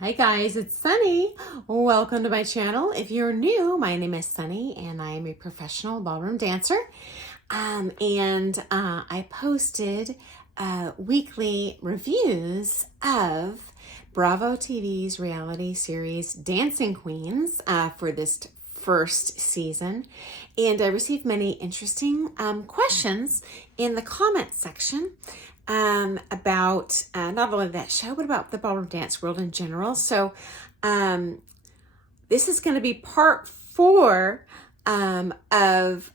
Hi guys, it's Sunny. Welcome to my channel. If you're new, my name is Sunny and I am a professional ballroom dancer. I posted weekly reviews of Bravo TV's reality series Dancing Queens for this first season. And I received many interesting questions in the comment section about not only that show, but about the ballroom dance world in general. So this is going to be part 4 of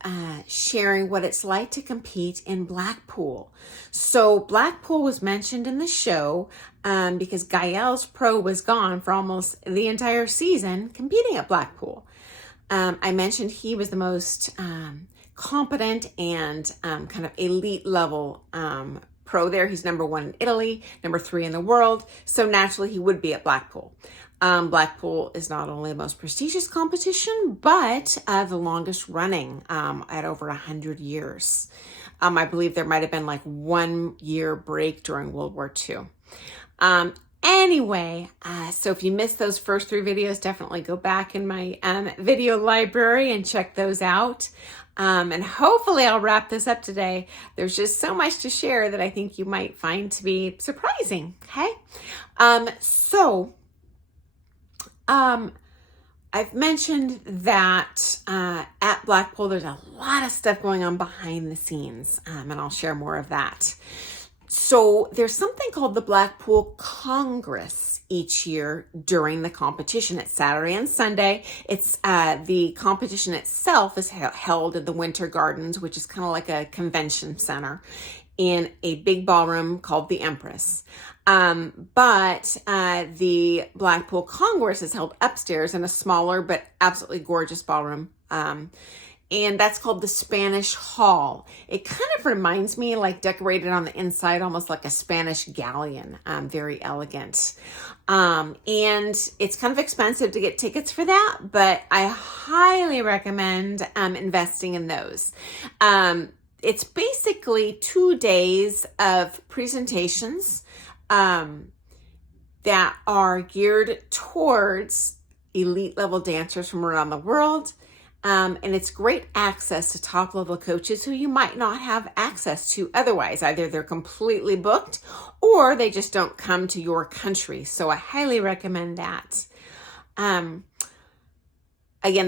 sharing what it's like to compete in Blackpool. So Blackpool was mentioned in the show because Gael's pro was gone for almost the entire season competing at Blackpool. I mentioned he was the most competent and kind of elite level pro there. He's number 1 in Italy, number 3 in the world. So naturally he would be at Blackpool. Blackpool is not only the most prestigious competition, but the longest running at over 100 years. I believe there might have been like 1 year break during World War II. Anyway, so if you missed those first 3 videos, definitely go back in my video library and check those out. And hopefully I'll wrap this up today. There's just so much to share that I think you might find to be surprising, okay? I've mentioned that at Blackpool, there's a lot of stuff going on behind the scenes, and I'll share more of that. So there's something called the Blackpool Congress each year during the competition. It's Saturday and Sunday. It's the competition itself is held in the Winter Gardens, which is kind of like a convention center in a big ballroom called the Empress. But the Blackpool Congress is held upstairs in a smaller but absolutely gorgeous ballroom. And that's called the Spanish Hall. It kind of reminds me like decorated on the inside, almost like a Spanish galleon, very elegant. And it's kind of expensive to get tickets for that, but I highly recommend investing in those. It's basically 2 days of presentations that are geared towards elite level dancers from around the world. And it's great access to top level coaches who you might not have access to otherwise. Either they're completely booked or they just don't come to your country. So I highly recommend that. Again,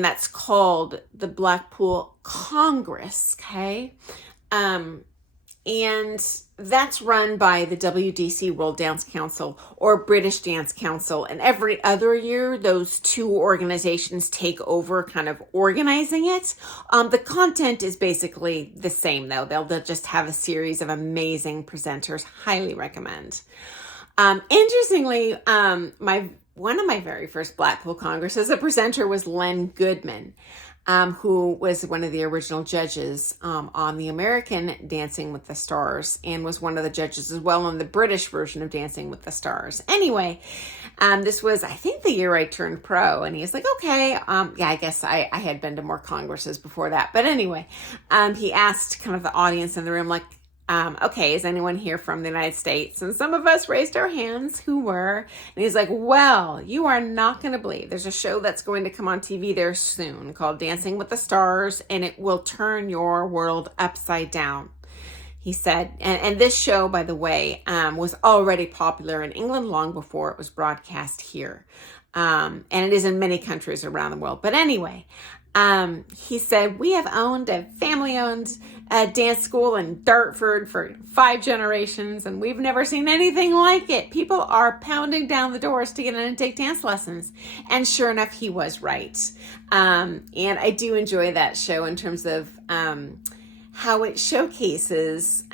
that's called the Blackpool Congress, okay? And that's run by the WDC, World Dance Council, or British Dance Council. And every other year, those 2 organizations take over kind of organizing it. The content is basically the same, though. They'll just have a series of amazing presenters. Highly recommend. Interestingly, one of my very first Blackpool Congresses, a presenter was Len Goodman. Who was one of the original judges on the American Dancing with the Stars and was one of the judges as well on the British version of Dancing with the Stars. Anyway, this was, I think, the year I turned pro, and he's like, okay, yeah, I guess I had been to more congresses before that. But anyway, he asked kind of the audience in the room, like, okay, is anyone here from the United States? And some of us raised our hands who were. And he's like, well, you are not going to believe there's a show that's going to come on TV there soon called Dancing with the Stars, and it will turn your world upside down. He said, and this show, by the way, was already popular in England long before it was broadcast here. And it is in many countries around the world. But anyway, he said, we have owned a family-owned dance school in Dartford for 5 generations, and we've never seen anything like it. People are pounding down the doors to get in and take dance lessons. And sure enough, he was right. And I do enjoy that show in terms of how it showcases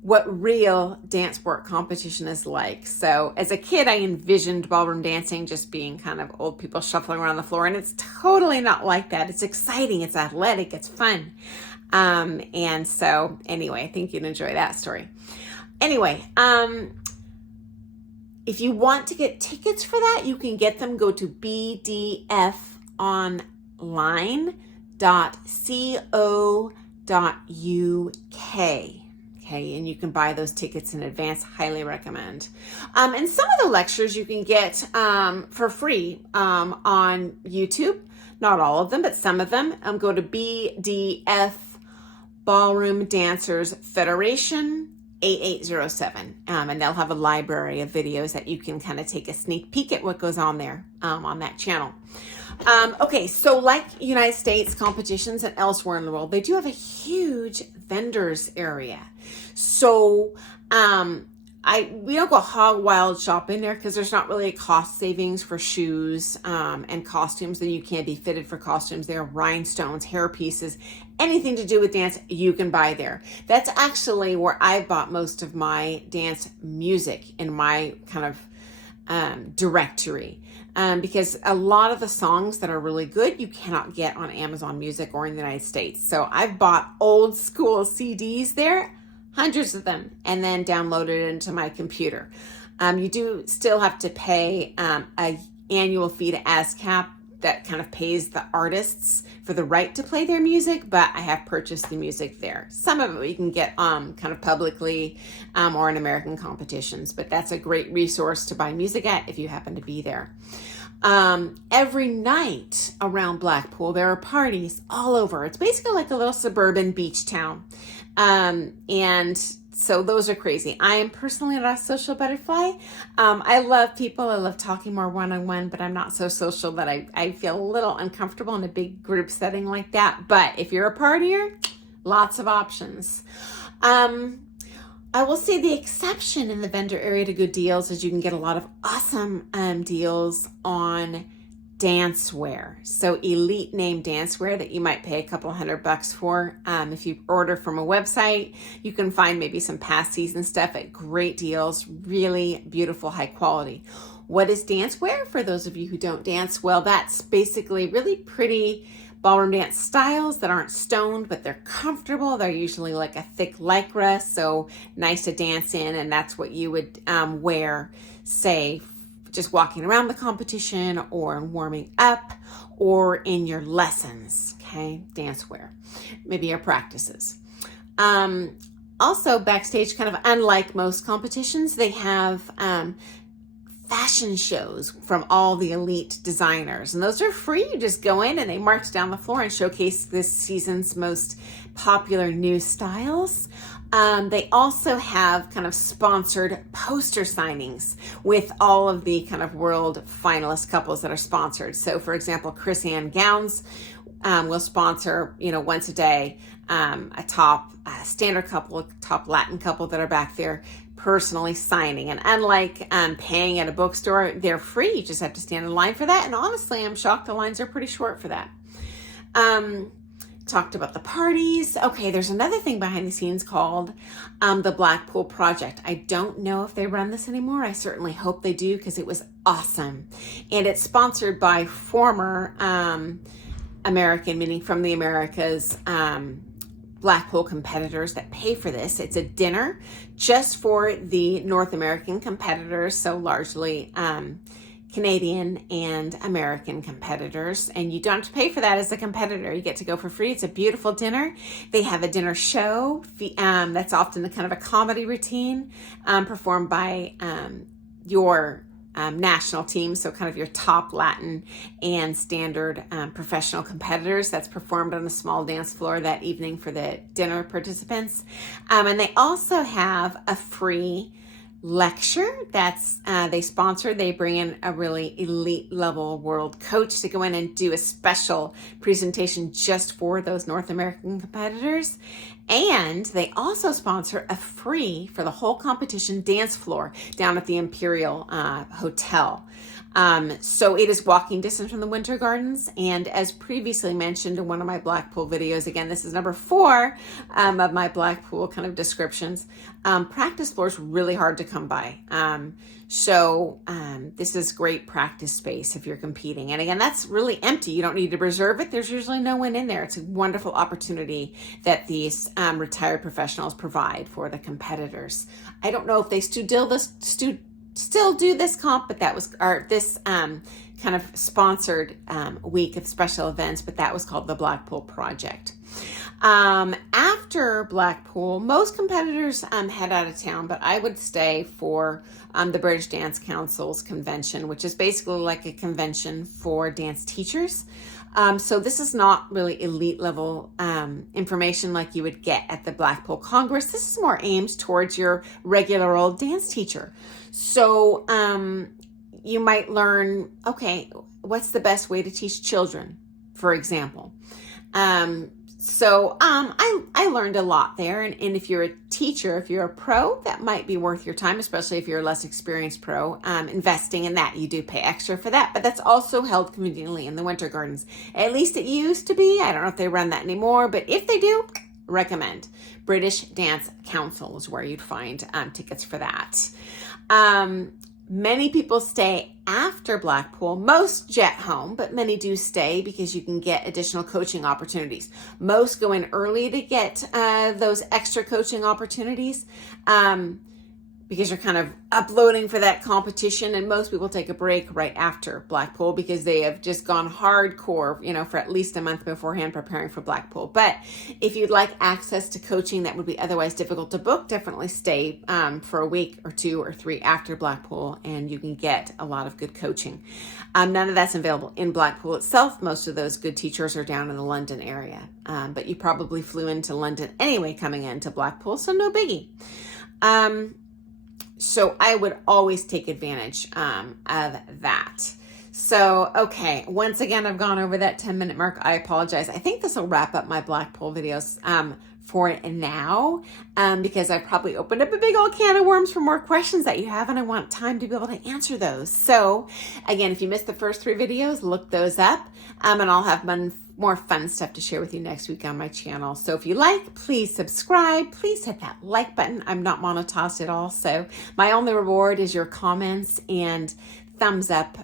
what real dance sport competition is like. So as a kid, I envisioned ballroom dancing just being kind of old people shuffling around the floor, and it's totally not like that. It's exciting, it's athletic, it's fun. And so anyway, I think you'd enjoy that story. Anyway, if you want to get tickets for that, you can get them. Go to bdfonline.co.uk. Okay, and you can buy those tickets in advance. Highly recommend. And some of the lectures you can get for free on YouTube. Not all of them, but some of them. Go to BDF, Ballroom Dancers Federation 8807, and they'll have a library of videos that you can kind of take a sneak peek at what goes on there on that channel. Okay, so like United States competitions and elsewhere in the world, they do have a huge vendors area. So we don't go hog wild shopping there because there's not really a cost savings for shoes and costumes. That you can't be fitted for costumes there. Rhinestones, hair pieces, anything to do with dance, you can buy there. That's actually where I bought most of my dance music in my kind of directory. Because a lot of the songs that are really good, you cannot get on Amazon Music or in the United States. So I've bought old school CDs there, hundreds of them, and then downloaded it into my computer. You do still have to pay an annual fee to ASCAP that kind of pays the artists for the right to play their music, but I have purchased the music there. Some of it you can get kind of publicly or in American competitions, but that's a great resource to buy music at if you happen to be there. Every night around Blackpool, there are parties all over. It's basically like a little suburban beach town. And so those are crazy. I am personally not a social butterfly. I love people. I love talking more one-on-one, but I'm not so social that I feel a little uncomfortable in a big group setting like that. But if you're a partier, lots of options. I will say the exception in the vendor area to good deals is you can get a lot of awesome deals on dancewear. So elite name dancewear that you might pay a couple $100 for. If you order from a website, you can find maybe some past season stuff at great deals, really beautiful, high quality. What is dancewear? For those of you who don't dance, well, that's basically really pretty ballroom dance styles that aren't stoned, but they're comfortable. They're usually like a thick lycra, so nice to dance in, and that's what you would wear, say, just walking around the competition or warming up or in your lessons, okay? Dance wear, maybe your practices. Also backstage, kind of unlike most competitions, they have fashion shows from all the elite designers, and those are free. You just go in and they march down the floor and showcase this season's most popular new styles. They also have kind of sponsored poster signings with all of the kind of world finalist couples that are sponsored. So for example, Chris Ann Gowns will sponsor, once a day, a top standard couple, top Latin couple that are back there personally signing. And unlike paying at a bookstore, they're free. You just have to stand in line for that. And honestly, I'm shocked the lines are pretty short for that. Talked about the parties. Okay, there's another thing behind the scenes called the Blackpool Project. I don't know if they run this anymore. I certainly hope they do because it was awesome. And it's sponsored by former American, meaning from the Americas, Blackpool competitors that pay for this. It's a dinner just for the North American competitors, so largely Canadian and American competitors, and you don't have to pay for that as a competitor. You get to go for free. It's a beautiful dinner. They have a dinner show that's often the kind of a comedy routine performed by your national team, so kind of your top Latin and standard professional competitors. That's performed on a small dance floor that evening for the dinner participants. And they also have a free lecture that's they sponsor. They bring in a really elite level world coach to go in and do a special presentation just for those North American competitors. And they also sponsor a free for the whole competition dance floor down at the Imperial Hotel. So it is walking distance from the Winter Gardens. And as previously mentioned in one of my Blackpool videos, again, this is number 4 of my Blackpool kind of descriptions. Practice floor is really hard to come by. So this is great practice space if you're competing. And again, that's really empty. You don't need to reserve it. There's usually no one in there. It's a wonderful opportunity that these retired professionals provide for the competitors. I don't know if they still still do this comp, but that was, or this kind of sponsored week of special events, but that was called the Blackpool Project. After Blackpool, most competitors head out of town, but I would stay for the British Dance Council's convention, which is basically like a convention for dance teachers. So this is not really elite level information like you would get at the Blackpool Congress. This is more aimed towards your regular old dance teacher. So you might learn, okay, what's the best way to teach children, for example. So I learned a lot there. And if you're a teacher, if you're a pro, that might be worth your time, especially if you're a less experienced pro. Investing in that, you do pay extra for that. But that's also held conveniently in the Winter Gardens. At least it used to be. I don't know if they run that anymore. But if they do, recommend. British Dance Council is where you'd find tickets for that. Many people stay after Blackpool. Most jet home, but many do stay because you can get additional coaching opportunities. Most go in early to get those extra coaching opportunities because you're kind of uploading for that competition. And most people take a break right after Blackpool because they have just gone hardcore, for at least a month beforehand preparing for Blackpool. But if you'd like access to coaching that would be otherwise difficult to book, definitely stay for a week or 2 or 3 after Blackpool, and you can get a lot of good coaching. None of that's available in Blackpool itself. Most of those good teachers are down in the London area, but you probably flew into London anyway coming into Blackpool, so no biggie. So I would always take advantage of that. So, okay, once again, I've gone over that 10-minute mark. I apologize. I think this will wrap up my Blackpool videos for now because I probably opened up a big old can of worms for more questions that you have, and I want time to be able to answer those. So, again, if you missed the first 3 videos, look those up, and I'll have more fun stuff to share with you next week on my channel. So if you like, please subscribe. Please hit that like button. I'm not monetized at all, so my only reward is your comments and thumbs up,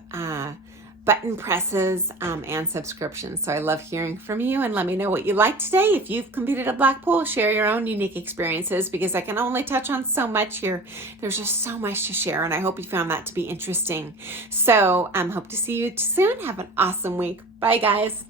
button presses, and subscriptions. So I love hearing from you, and let me know what you liked today. If you've completed a Blackpool, share your own unique experiences because I can only touch on so much here. There's just so much to share, and I hope you found that to be interesting. So hope to see you soon. Have an awesome week. Bye, guys.